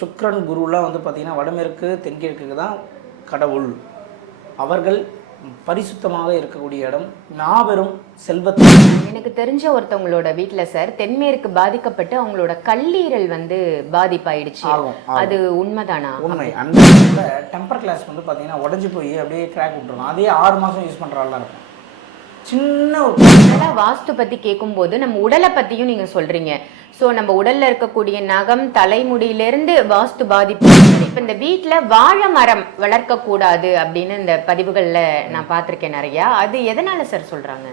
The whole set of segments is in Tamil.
சுக்ரன் குருலாம் வந்து பார்த்திங்கன்னா வடமேற்கு தென்கிழக்குக்கு தான் கடவுள். அவர்கள் பரிசுத்தமாக இருக்கக்கூடிய இடம், மாபெரும் செல்வத்தை. எனக்கு தெரிஞ்ச ஒருத்தவங்களோட வீட்டில் சார் தென்மேற்கு பாதிக்கப்பட்டு அவங்களோட கல்லீரல் வந்து பாதிப்பாயிடுச்சு. அது உண்மைதானா? உண்மை. அந்த டெம்பர் கிளாஸ் வந்து பார்த்தீங்கன்னா உடஞ்சி போய் அப்படியே கிராக் விட்டுருக்கும். அதே 6 மாதம் யூஸ் பண்ணுறாலாம் இருக்கும். சின்ன ஒரு வாஸ்து பற்றி கேட்கும்போது நம்ம உடலை பற்றியும் நீங்கள் சொல்கிறீங்க. ஸோ நம்ம உடல்ல இருக்கக்கூடிய நகம் தலைமுடியிலிருந்து வாஸ்து பாதிப்பு. இப்போ இந்த வீட்டில் வாழை மரம் வளர்க்கக்கூடாது அப்படின்னு இந்த பதிவுகளில் நான் பார்த்துருக்கேன் நிறையா. அது எதனால சார் சொல்கிறாங்க?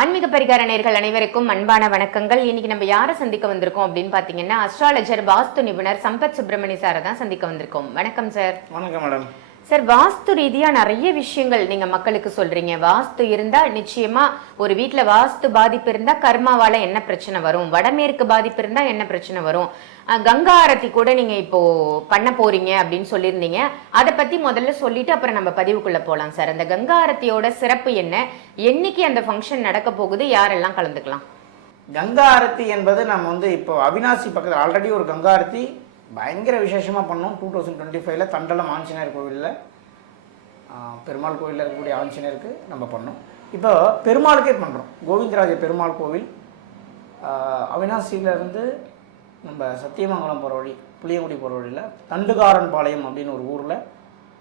ஆன்மீக பரிகார நேயர்கள் அனைவருக்கும் அன்பான வணக்கங்கள். இன்னைக்கு நம்ம யாரை சந்திக்க வந்திருக்கோம் அப்படின்னு பாத்தீங்கன்னா அஸ்ட்ராலஜர் வாஸ்து நிபுணர் சம்பத் சுப்பிரமணி சாரை தான் சந்திக்க வந்திருக்கோம். வணக்கம் சார். வணக்கம் மேடம். சார், வாஸ்து ரீதியா நிறைய விஷயங்கள் நீங்க மக்களுக்கு சொல்றீங்க. வாஸ்து இருந்தா நிச்சயமா ஒரு வீட்டுல வாஸ்து பாதிப்பு இருந்தா கர்மாவால என்ன பிரச்சனை வரும், வடமேற்கு பாதிப்பு இருந்தா என்ன பிரச்சனை வரும், கங்கா ஆரத்தி கூட நீங்க இப்போ பண்ண போறீங்க அப்படின்னு சொல்லியிருந்தீங்க. அதை பத்தி முதல்ல சொல்லிட்டு அப்புறம் நம்ம பதிவுக்குள்ள போலாம் சார். அந்த கங்கா ஆரத்தியோட சிறப்பு என்ன, என்னைக்கு அந்த ஃபங்க்ஷன் நடக்க போகுது, யாரெல்லாம் கலந்துக்கலாம்? கங்கா ஆரத்தி என்பது நம்ம வந்து இப்போ அவினாசி பக்கத்தில் ஆல்ரெடி ஒரு கங்கா ஆரத்தி பயங்கர விசேஷமாக பண்ணோம். 2025 தண்டலம் ஆஞ்சநேயர் கோவிலில், பெருமாள் கோவிலில் இருக்கக்கூடிய ஆஞ்சநேயருக்கு நம்ம பண்ணோம். இப்போ பெருமாளுக்கே பண்ணுறோம். கோவிந்தராஜ பெருமாள் கோவில் அவினாசியிலேருந்து நம்ம சத்தியமங்கலம் போகிற வழி, புளியங்குடி போகிற வழியில் தண்டுகாரன் பாளையம் அப்படின்னு ஒரு ஊரில்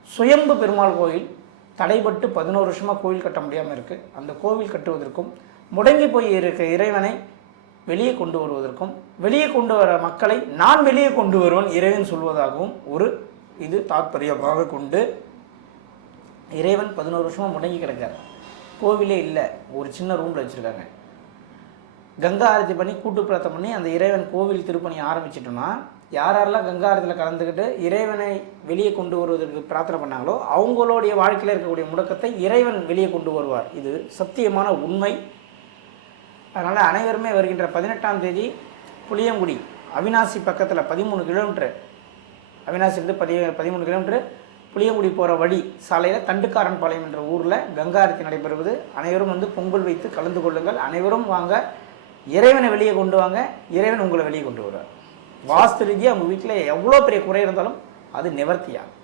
சுயம்பு பெருமாள் கோயில் தடைபட்டு 11 வருஷமாக கோவில் கட்ட முடியாமல் இருக்குது. அந்த கோவில் கட்டுவதற்கும் முடங்கி போய் இருக்க இறைவனை வெளியே கொண்டு வருவதற்கும், வெளியே கொண்டு வர மக்களை நான் வெளியே கொண்டு வருவேன் இறைவன் சொல்வதாகவும் ஒரு இது தாற்பயமாக கொண்டு இறைவன் 11 வருஷமாக முடங்கி கிடக்கார். கோவிலே இல்லை, ஒரு சின்ன ரூமில் வச்சுருக்காங்க. கங்கா ஆரத்தி பண்ணி கூட்டு பிரார்த்தனை பண்ணி அந்த இறைவன் கோவில் திருப்பணி ஆரம்பிச்சிட்டோம்னா யாரெல்லாம் கங்கா ஆரத்தியில் கலந்துக்கிட்டு இறைவனை வெளியே கொண்டு வருவதற்கு பிரார்த்தனை பண்ணாங்களோ அவங்களுடைய வாழ்க்கையில் இருக்கக்கூடிய முடக்கத்தை இறைவன் வெளியே கொண்டு வருவார். இது சத்தியமான உண்மை. அதனால் அனைவருமே வருகின்ற 18ஆம் தேதி புளியங்குடி அவினாசி பக்கத்தில் 13 கிலோமீட்டர், அவினாசிலிருந்து 13 கிலோமீட்டர் புளியங்குடி போகிற வழி சாலையில் தண்டுக்காரன் பாளையம் என்ற ஊரில் கங்கா ஆரத்தி நடைபெறுவது. அனைவரும் வந்து பொங்கல் வைத்து கலந்து கொள்ளுங்கள். அனைவரும் வாங்க, இறைவனை வெளியே கொண்டு வாங்க, இறைவன் உங்களை வெளியே கொண்டு வருவார். வாஸ்து ரீதியாக உங்கள் வீட்டில் எவ்வளோ பெரிய குறை இருந்தாலும் அது நிவர்த்தியாகும்.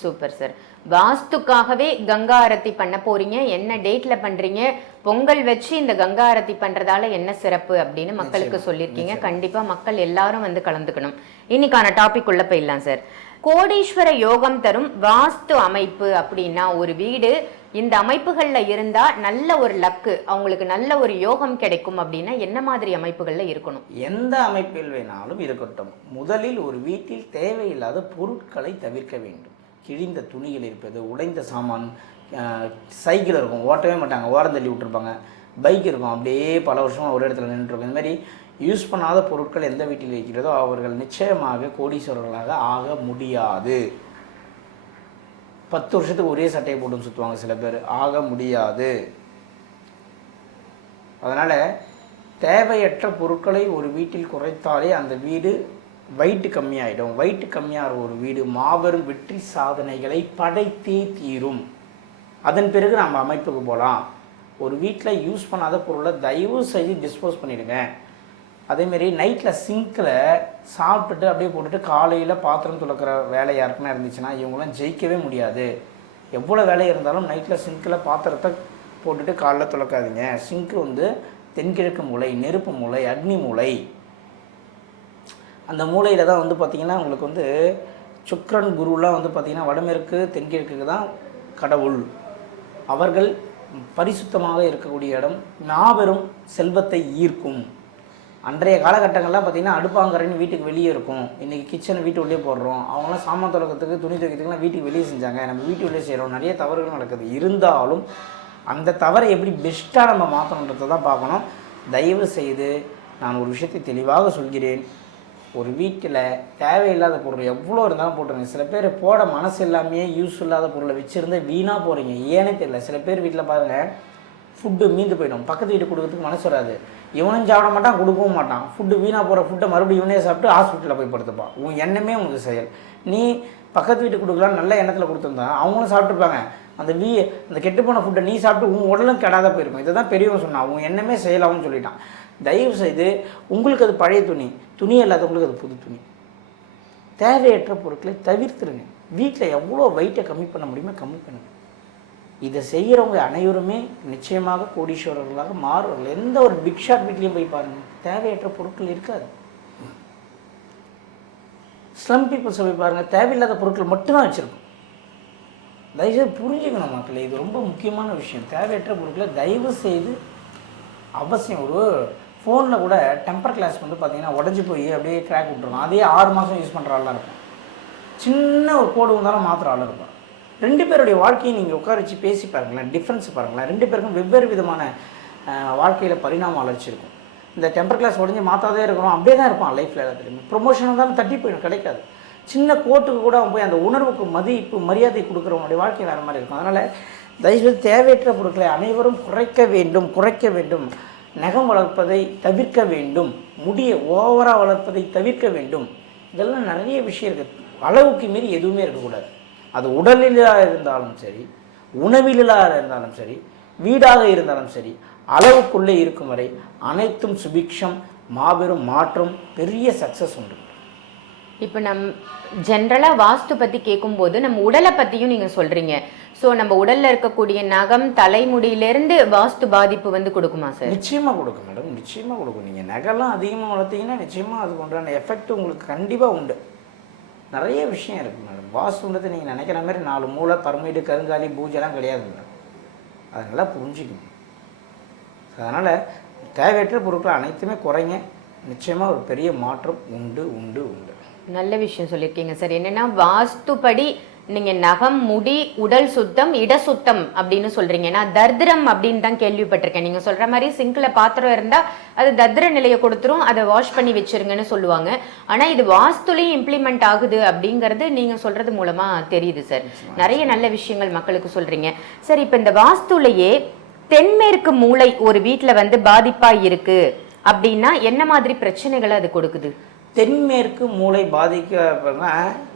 Super sir. வாஸ்துக்காகவே கங்கா ஆரத்தி பண்ண போறீங்க, என்ன டேட்ல பண்றீங்க, பொங்கல் வச்சு இந்த கங்கா ஆரத்தி பண்றதால என்ன சிறப்பு அப்படின்னு மக்களுக்கு சொல்லியிருக்கீங்க. கண்டிப்பா மக்கள் எல்லாரும் வந்து கலந்துக்கணும். இன்னைக்கான டாபிக் உள்ள போயிடலாம் சார். கோடீஸ்வர யோகம் தரும் வாஸ்து அமைப்பு அப்படின்னா ஒரு வீடு இந்த அமைப்புகள்ல இருந்தா நல்ல ஒரு லக்கு, அவங்களுக்கு நல்ல ஒரு யோகம் கிடைக்கும் அப்படின்னா என்ன மாதிரி அமைப்புகள்ல இருக்கணும்? எந்த அமைப்பில் வேணாலும் இருக்கட்டும். முதலில் ஒரு வீட்டில் தேவையில்லாத பொருட்களை தவிர்க்க வேண்டும். கிழிந்த துணிகள் இருப்பது, உடைந்த சாமான், சைக்கிள் இருக்கும் ஓட்டவே மாட்டாங்க, ஓரம் தள்ளி விட்டுருப்பாங்க, பைக் இருக்கும் அப்படியே பல வருஷமாக ஒரு இடத்துல நின்றுருக்கும். இந்த மாதிரி யூஸ் பண்ணாத பொருட்கள் எந்த வீட்டில் இருக்கிறதோ அவர்கள் நிச்சயமாக கோடீஸ்வரர்களாக ஆக முடியாது. 10 வருஷத்துக்கு ஒரே சட்டையை போட்டு சுற்றுவாங்க சில பேர், ஆக முடியாது. அதனால் தேவையற்ற பொருட்களை ஒரு வீட்டில் குறைத்தாலே அந்த வீடு வயிட்டு கம்மியாயிடும். வயிட்டு கம்மியாகிற ஒரு வீடு மாபெரும் வெற்றி சாதனைகளை படைத்தே தீரும். அதன் பிறகு நம்ம அமைப்புக்கு போகலாம். ஒரு வீட்டில் யூஸ் பண்ணாத பொருளை தயவு செய்து டிஸ்போஸ் பண்ணிவிடுங்க. அதேமாரி நைட்டில் சிங்கில் சாப்பிட்டுட்டு அப்படியே போட்டுட்டு காலையில் பாத்திரம் துளக்கிற வேலை யாருக்குமே இருந்துச்சுன்னா இவங்களாம் ஜெயிக்கவே முடியாது. எவ்வளோ வேலை இருந்தாலும் நைட்டில் சிங்கில் பாத்திரத்தை போட்டுட்டு காலையில் துளக்காதீங்க. சிங்க்கு வந்து தென்கிழக்கு மூலை, நெருப்பு மூலை, அக்னி மூலை. அந்த மூலையில் தான் வந்து பார்த்திங்கன்னா உங்களுக்கு வந்து சுக்ரன் குருலாம் வந்து பார்த்திங்கன்னா வடமேற்கு தென்கிழக்குக்கு தான் கடவுள். அவர்கள் பரிசுத்தமாக இருக்கக்கூடிய இடம், மாபெரும் செல்வத்தை ஈர்க்கும். அன்றைய காலகட்டங்கள்லாம் பார்த்திங்கன்னா அடுப்பாங்கரைன்னு வீட்டுக்கு வெளியே இருக்கும். இன்றைக்கி கிச்சனை வீட்டு உள்ளே போடுறோம். அவங்களாம் சாமான் துலக்கத்துக்கு துணி துவைக்கிறதுக்குலாம் வீட்டுக்கு வெளியே செஞ்சாங்க. நம்ம வீட்டு உள்ளே செய்கிறோம். நிறைய தவறுகள் நடக்குது. இருந்தாலும் அந்த தவறை எப்படி பெஸ்ட்டாக நம்ம மாற்றணுன்றதை தான் பார்க்கணும். தயவு செய்து நான் ஒரு விஷயத்தை தெளிவாக சொல்கிறேன். ஒரு வீட்டில் தேவையில்லாத பொருள் எவ்வளோ இருந்தாலும் போட்டுருங்க. சில பேர் போட மனசு இல்லாமையே யூஸ் இல்லாத பொருளை வச்சுருந்து வீணாக போகிறீங்க. ஏன்னே தெரியல. சில பேர் வீட்டில் பாருங்கள் ஃபுட்டு மீந்து போயிடும், பக்கத்து வீட்டு கொடுக்கறதுக்கு மனசு வராது, இவனும் சாப்பிட மாட்டான், கொடுக்கவும் மாட்டான். ஃபுட்டு வீணாக போகிற ஃபுட்டை மறுபடியும் இவனே சாப்பிட்டு ஹாஸ்பிட்டலில் போய் படுத்துப்பான். உன் எண்ணமே உனக்கு செயல். நீ பக்கத்து வீட்டு கொடுக்கலாம் நல்ல எண்ணத்தில் கொடுத்துருந்தா அவங்களும் சாப்பிட்ருப்பாங்க. அந்த கெட்டுப்போன ஃபுட்டை நீ சாப்பிட்டு உன் உடலும் கெடாத போயிருக்கும். இதை தான் பெரியவன் சொன்னான், உன் எண்ணமே செயலாகும்னு சொல்லிட்டான். தயவு செய்து உங்களுக்கு அது பழைய துணி இல்லாதவங்களுக்கு அது புது துணி. தேவையற்ற பொருட்களை தவிர்த்துருங்க. வீட்டில் எவ்வளோ வெயிட்டை கம்மி பண்ண முடியுமோ கம்மி பண்ணுங்க. இதை செய்கிறவங்க அனைவருமே நிச்சயமாக கோடீஸ்வரர்களாக மாறுவார்கள். எந்த ஒரு பிக் ஷாட் வீட்லேயும் போய் பாருங்கள், தேவையற்ற பொருட்கள் இருக்காது. ஸ்லம் பீப்புள்ஸை போய் பாருங்கள், தேவையில்லாத பொருட்கள் மட்டும்தான் வச்சுருக்கோம். தயவுசெய்து புரிஞ்சுக்கணும் மக்களே, இது ரொம்ப முக்கியமான விஷயம். தேவையற்ற பொருட்களை தயவு செய்து அவசியம். ஒரு ஃபோனில் கூட டெம்பர் கிளாஸ் வந்து பார்த்திங்கன்னா உடஞ்சி போய் அப்படியே கிராக் விட்டுருக்கோம். அதே 6 மாதம் யூஸ் பண்ணுற ஆளாக இருக்கும். சின்ன ஒரு கோடு வந்தாலும் மாத்திர ஆள் இருக்கும். 2 பேருடைய வாழ்க்கையை நீங்கள் உட்கார வச்சு பேசி பாருங்களேன், டிஃப்ரென்ஸ் பாருங்களேன். 2 பேருக்கும் வெவ்வேறு விதமான வாழ்க்கையில் பரிணாம வளர்ச்சி இருக்கும். இந்த டெம்பர் கிளாஸ் உடஞ்சி மாற்றாதே இருக்கணும், அப்படியே தான் இருப்பான் லைஃப்பில். எல்லாத்துலேயுமே ப்ரொமோஷன் வந்தாலும் தட்டி போயிடும், கிடைக்காது. சின்ன கோட்டுக்கு கூட அவன் போய் அந்த உணர்வுக்கு மதிப்பு மரியாதை கொடுக்குறவனுடைய வாழ்க்கை வேறு மாதிரி இருக்கும். அதனால் தயவுசெய்து தேவையற்ற பொருட்களை அனைவரும் குறைக்க வேண்டும். நகம் வளர்ப்பதை தவிர்க்க வேண்டும், முடியை ஓவராக வளர்ப்பதை தவிர்க்க வேண்டும். இதெல்லாம் நிறைய விஷயம் இருக்குது. அளவுக்கு மீறி எதுவுமே இருக்கக்கூடாது. அது உடலிலாக இருந்தாலும் சரி, உணவிலாக இருந்தாலும் சரி, வீடாக இருந்தாலும் சரி, அளவுக்குள்ளே இருக்கும் வரை அனைத்தும் சுபிக்ஷம், மாபெரும் மாற்றம், பெரிய சக்ஸஸ் உண்டு. இப்போ ஜென்ரலாக வாஸ்து பற்றி கேட்கும்போது நம்ம உடலை பற்றியும் நீங்கள் சொல்கிறீங்க. ஸோ நம்ம உடலில் இருக்கக்கூடிய நகம் தலைமுடியிலேருந்து வாஸ்து பாதிப்பு வந்து கொடுக்குமா சார்? நிச்சயமாக கொடுக்கும் மேடம், நிச்சயமாக கொடுக்கும். நீங்கள் நகைலாம் அதிகமாக வளர்த்தீங்கன்னா நிச்சயமாக அதுக்கு உண்டான எஃபெக்ட் உங்களுக்கு கண்டிப்பாக உண்டு. நிறைய விஷயம் இருக்குது மேடம். வாஸ்துன்றது நீங்கள் நினைக்கிற மாதிரி 4 மூளை, பர்மீடு, கருங்காலி, பூஜைலாம் கிடையாது மேடம். அதை நல்லா புரிஞ்சுக்கணும். அதனால் தேவையற்ற பொருட்கள் அனைத்துமே குறைங்க. நிச்சயமாக ஒரு பெரிய மாற்றம் உண்டு. நல்ல விஷயம் சொல்லியிருக்கீங்க சார். என்னென்னா வாஸ்துப்படி நீங்கள் நகம், முடி, உடல் சுத்தம், இட சுத்தம் அப்படின்னு சொல்கிறீங்க. நான் தர்திரம் அப்படின்னு தான் கேள்விப்பட்டிருக்கேன். நீங்கள் சொல்கிற மாதிரி சிங்கில் பாத்திரம் இருந்தால் அது தர்திர நிலையை கொடுத்துரும், அதை வாஷ் பண்ணி வச்சுருங்கன்னு சொல்லுவாங்க. ஆனால் இது வாஸ்துலேயும் இம்ப்ளிமெண்ட் ஆகுது அப்படிங்கிறது நீங்கள் சொல்கிறது மூலமாக தெரியுது சார். நிறைய நல்ல விஷயங்கள் மக்களுக்கு சொல்கிறீங்க சார். இப்போ இந்த வாஸ்துலேயே தென்மேற்கு மூலை ஒரு வீட்டில் வந்து பாதிப்பாக இருக்குது அப்படின்னா என்ன மாதிரி பிரச்சனைகளை அது கொடுக்குது? தென்மேற்கு மூளை பாதிக்கப்படுறா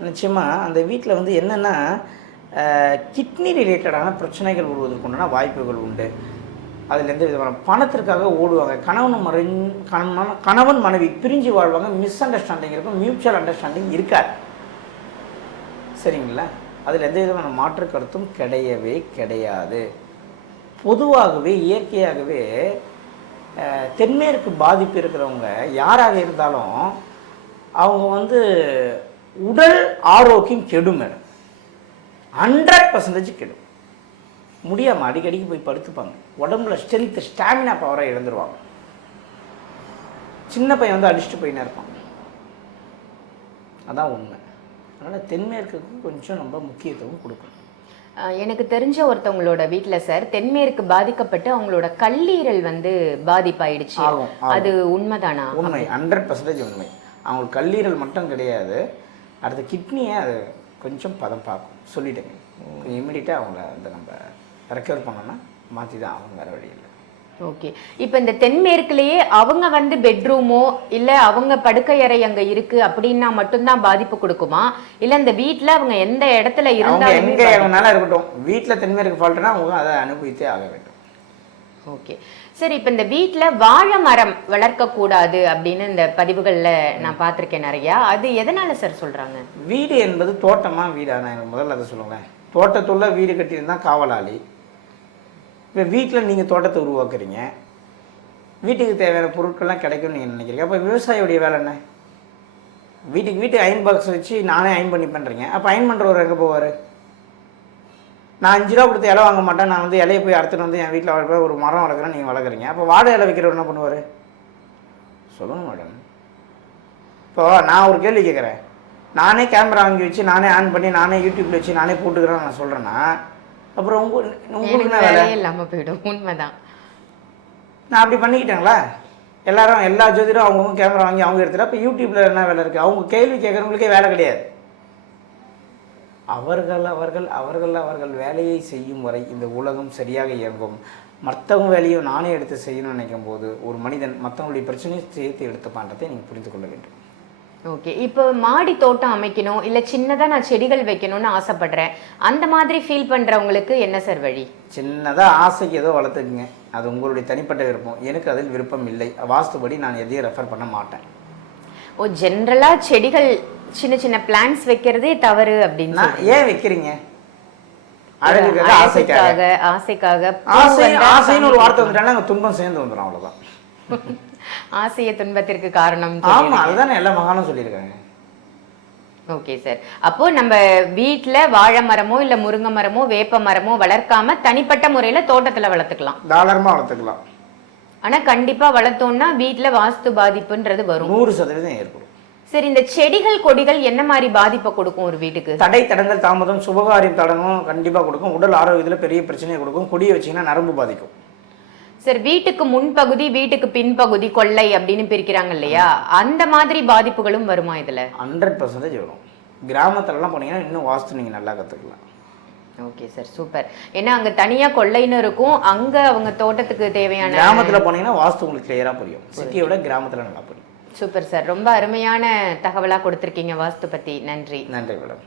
நிச்சயமாக அந்த வீட்டில் வந்து என்னென்னா கிட்னி ரிலேட்டடான பிரச்சனைகள் வருவதற்குண்டான வாய்ப்புகள் உண்டு. அதில் எந்த விதமான பணத்திற்காக ஓடுவாங்க. கணவன் மனைவி பிரிஞ்சு வாழ்வாங்க. மிஸ் அண்டர்ஸ்டாண்டிங் இருக்கும், மியூச்சுவல் அண்டர்ஸ்டாண்டிங் இருக்காது. சரிங்களா? அதில் எந்த விதமான மாற்று கருத்தும் கிடையாது. பொதுவாகவே இயற்கையாகவே தென்மேற்கு பாதிப்பு இருக்கிறவங்க யாராக இருந்தாலும் அவங்க வந்து உடல் ஆரோக்கியம் கெடும் மேடம். 100% கெடும். முடியாமல் அடிக்கடிக்கு போய் படுத்துப்பாங்க. உடம்புல ஸ்டாமினா பவரை இழந்துருவாங்க. சின்ன பையன் வந்து அடிச்சுட்டு போயின்னு இருப்பான். அதான் உண்மை. அதனால் தென்மேற்குக்கு கொஞ்சம் நம்ம முக்கியத்துவம் கொடுக்கணும். எனக்கு தெரிஞ்ச ஒருத்தவங்களோட வீட்டில் சார் தென்மேற்கு பாதிக்கப்பட்டு அவங்களோட கல்லீரல் வந்து பாதிப்பாயிடுச்சு. அது உண்மைதானா? உண்மை, 100% உண்மை. அவங்களுக்கு கல்லீரல் மட்டும் கிடையாது, அடுத்த கிட்னியை அது கொஞ்சம் பதம் பார்க்கும். சொல்லிட்டேங்க. கொஞ்சம் இமீடியட்டாக அவங்கள அந்த நம்ம ரெக்கவர் பண்ணோன்னா மாற்றி தான் அவங்க வேறு வழி இல்லை. ஓகே. இப்போ இந்த தென்மேற்குலேயே அவங்க வந்து பெட்ரூமோ இல்லை அவங்க படுக்கை அறை அங்கே இருக்கு அப்படின்னா மட்டும்தான் பாதிப்பு கொடுக்குமா? இல்லை இந்த வீட்டில் அவங்க எந்த இடத்துல இருந்தாலும் எங்கே வேணாலும் இருக்கட்டும், வீட்டில் தென்மேற்கு ஃபால்ட்னா அவங்க அதை அனுபவித்தே ஆக வேண்டும். ஓகே. சரி, இப்போ இந்த வீட்டில் வாழை மரம் வளர்க்கக்கூடாது அப்படின்னு இந்த பதிவுகளில் நான் பார்த்துருக்கேன் நிறையா. அது எதனால சார் சொல்கிறாங்க? வீடு என்பது தோட்டமாக வீடா? நான் எனக்கு முதல்ல அதை சொல்லுங்களேன். தோட்டத்துள்ள வீடு கட்டியிருந்தால் காவலாளி. இப்போ வீட்டில் நீங்கள் தோட்டத்தை உருவாக்குறீங்க, வீட்டுக்கு தேவையான பொருட்கள்லாம் கிடைக்கும்னு நீங்கள் நினைக்கிறீங்க. அப்போ விவசாயியுடைய வேலை என்ன? வீட்டுக்கு அயன் பாக்ஸ் வச்சு நானே அயன் பண்ணி பண்ணுறீங்க. அப்போ அயன் பண்ணுறவர் எங்கே போவார்? நான் 5 ரூபா கொடுத்து இலை வாங்க மாட்டேன், நான் வந்து இலையை போய் அறுத்துட்டு வந்து என் வீட்டில் வளர்ப்பேன். ஒரு மரம் வளர்க்குறேன், நீங்கள் வளர்க்குறீங்க. அப்போ வாழை இலை வைக்கிறவர் என்ன பண்ணுவார்? சொல்லுங்கள் மேடம். இப்போ நான் ஒரு கேள்வி கேட்குறேன். நானே கேமரா வாங்கி வச்சு நானே ஆன் பண்ணி நானே யூடியூப்பில் வச்சு நானே போட்டுக்கிறேன்னு நான் சொல்கிறேன்னா அப்புறம் உங்களுக்கு என்ன வேலை இல்லாமல் போயிடும். உண்மைதான். நான் அப்படி பண்ணிக்கிட்டேங்களா? எல்லா ஜோதிடம் அவங்கவுங்க கேமரா வாங்கி அவங்க எடுத்துகிட்டு அப்போ யூடியூப்பில் என்ன வேலை இருக்குது? அவங்க கேள்வி கேட்குறவங்களுக்கே வேலை கிடையாது. அவர்கள் வேலையை செய்யும் வரை இந்த உலகம் சரியாக இயங்கும். மற்றவங்க வேலையும் நானே எடுத்து செய்யணும்னு நினைக்கும் போது ஒரு மனிதன் மற்றவங்களுடைய பிரச்சனையை சேர்த்து எடுத்துப்பான்றதை நீங்கள் புரிந்து கொள்ள வேண்டும். ஓகே, இப்போ மாடி தோட்டம் அமைக்கணும் இல்லை சின்னதாக நான் செடிகள் வைக்கணும்னு ஆசைப்படுறேன், அந்த மாதிரி ஃபீல் பண்ணுறவங்களுக்கு என்ன சார் வழி? சின்னதாக ஆசைக்கு ஏதோ வளர்த்துக்குங்க, அது உங்களுடைய தனிப்பட்ட விருப்பம். எனக்கு அதில் விருப்பம் இல்லை, வாஸ்துபடி நான் எதையும் ரெஃபர் பண்ண மாட்டேன். ஓ, ஜென்ரலாக செடிகள் சின்ன சின்ன பிளான்ஸ் வைக்கிறதே தவறு அப்படின்னு ஏன் வைக்கிறீங்க? அழகுக்காக, ஆசைக்காக. ஆசைன்னு ஒரு வார்த்தை வந்துட்டாலும் அங்கே துன்பம் சேர்ந்து வந்துடும், அவ்வளோதான். ஆசைய துன்பத்திற்கு காரணம். ஆமா, அதுதானே எல்லா மகானும் சொல்லியிருக்காங்க. ஓகே சார், அப்போ நம்ம வீட்டுல வாழை மரமோ இல்ல முருங்கை மரமோ வேப்ப மரமோ வளர்க்காம தனிப்பட்ட முறையில தோட்டத்துல வளர்த்துக்கலாம், தாராளமா வளர்த்துக்கலாம். ஆனா கண்டிப்பா வளர்த்தோம்னா வீட்டுல வாஸ்து பாதிப்புன்றது வரும், 100% ஏற்படும். சரி, இந்த செடிகள் கொடிகள் என்ன மாதிரி பாதிப்பை கொடுக்கும் ஒரு வீட்டுக்கு? தடை தடங்கள் தாமதம், சுபகாரியம் தடங்களும் கண்டிப்பா கொடுக்கும். உடல் ஆரோக்கியத்துல பெரிய பிரச்சனையை கொடுக்கும். கொடியை வச்சீங்கன்னா நரம்பு பாதிக்கும். சார், வீட்டுக்கு முன்பகுதி வீட்டுக்கு பின்பகுதி கொள்ளை அப்படின்னு பிரிக்கிறாங்க இல்லையா, அந்த மாதிரி பாதிப்புகளும் வருமா இதுல? 100% வரும். கிராமத்துலலாம் போனீங்கன்னா இன்னும் வாஸ்து நீங்க நல்லா கத்துக்கலாம். Okay sir, super. ஏன்னா அங்க தனியா கொள்ளைன்னு இருக்கும், அங்க அவங்க தோட்டத்துக்கு தேவையான. கிராமத்துல போனீங்கன்னா வாஸ்து உங்களுக்கு கிளியரா புரியும், சிட்டியை விட கிராமத்துல நல்லா புரியும். சூப்பர் சார், ரொம்ப அருமையான தகவலா கொடுத்துருக்கீங்க வாஸ்து பத்தி. நன்றி. நன்றி மேடம்.